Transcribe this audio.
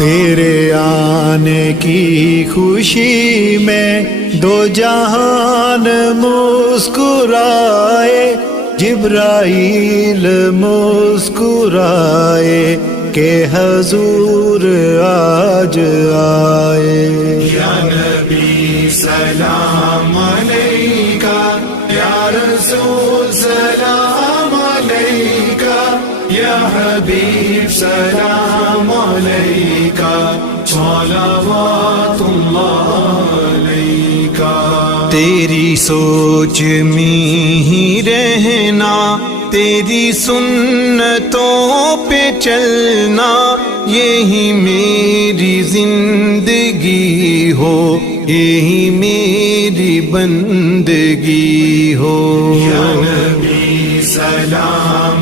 तेरे आने की खुशी में दो जहान मुस्कुराए, जिब्राईल मुस्कुराए के हजूर आज आए। या नबी सलाम अलैका, या रसूल सलाम अलैका, या हबीब सलाम अलैका, सलावतुल्लाह अलैका। तेरी सोच में ही रहना, तेरी सुन्नतों पे चलना, यही मेरी जिंदगी हो, यही मेरी बंदगी हो। या नबी सलाम